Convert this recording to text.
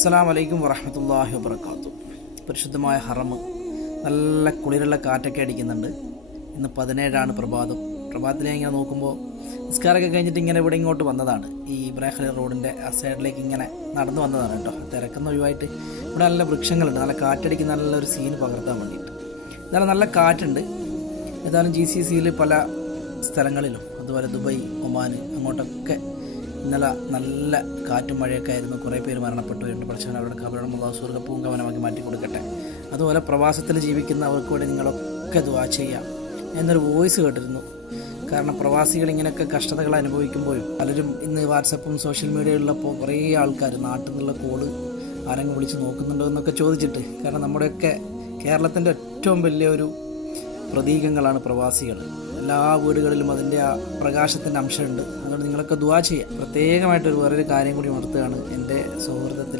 അസ്സലാമു അലൈക്കും വറഹ്മത്തുള്ളാഹി വബറകാതുഹു. പരിശുദ്ധമായ ഹറം നല്ല കുളിരുള്ള കാറ്റൊക്കെ അടിക്കുന്നുണ്ട്. ഇന്ന് 17 പ്രഭാതത്തിലേക്ക് ഇങ്ങനെ നോക്കുമ്പോൾ നിസ്കാരമൊക്കെ കഴിഞ്ഞിട്ട് ഇങ്ങനെ ഇവിടെ ഇങ്ങോട്ട് വന്നതാണ്. ഈ ഇബ്രാഹിം ഖലീൽ റോഡിൻ്റെ ആ സൈഡിലേക്ക് ഇങ്ങനെ നടന്നു വന്നതാണ് കേട്ടോ. തിരക്കുന്ന ഒഴിവായിട്ട് ഇവിടെ നല്ല വൃക്ഷങ്ങളുണ്ട്, നല്ല കാറ്റടിക്കുന്ന നല്ലൊരു സീൻ പകർത്താൻ വേണ്ടിയിട്ട്. എന്നാലും നല്ല കാറ്റുണ്ട്. ഏതായാലും GCCയിൽ പല സ്ഥലങ്ങളിലും അതുപോലെ ദുബായ്, ഒമാൻ അങ്ങോട്ടൊക്കെ ഇന്നലെ നല്ല കാറ്റും മഴയൊക്കെ ആയിരുന്നു. കുറേ പേര് മരണപ്പെട്ടുവരുന്നുണ്ട്. പക്ഷേ അവരുടെ കബറും അല്ലാഹു സ്വർഗ്ഗപ്പൂവും കവനമാക്കി മാറ്റി കൊടുക്കട്ടെ. അതുപോലെ പ്രവാസത്തിൽ ജീവിക്കുന്നവർക്ക് വേണ്ടി നിങ്ങളൊക്കെ ദുആ ചെയ്യാം എന്നൊരു വോയിസ് കേട്ടിരുന്നു. കാരണം പ്രവാസികൾ ഇങ്ങനെയൊക്കെ കഷ്ടതകൾ അനുഭവിക്കുമ്പോഴും പലരും ഇന്ന് വാട്സപ്പും സോഷ്യൽ മീഡിയയിലുള്ളപ്പോൾ കുറേ ആൾക്കാർ നാട്ടിൽ നിന്നുള്ള കോള് ആരെങ്കിലും വിളിച്ച് നോക്കുന്നുണ്ടോ എന്നൊക്കെ ചോദിച്ചിട്ട്, കാരണം നമ്മുടെയൊക്കെ കേരളത്തിൻ്റെ ഏറ്റവും വലിയൊരു പ്രതീകങ്ങളാണ് പ്രവാസികൾ. എല്ലാ വീടുകളിലും അതിൻ്റെ ആ പ്രകാശത്തിൻ്റെ അംശമുണ്ട്. അതുകൊണ്ട് നിങ്ങളൊക്കെ ദുആ ചെയ്യുക. പ്രത്യേകമായിട്ടൊരു വേറൊരു കാര്യം കൂടി ഉണർത്തുകയാണ്. എൻ്റെ സൗഹൃദത്തിൽ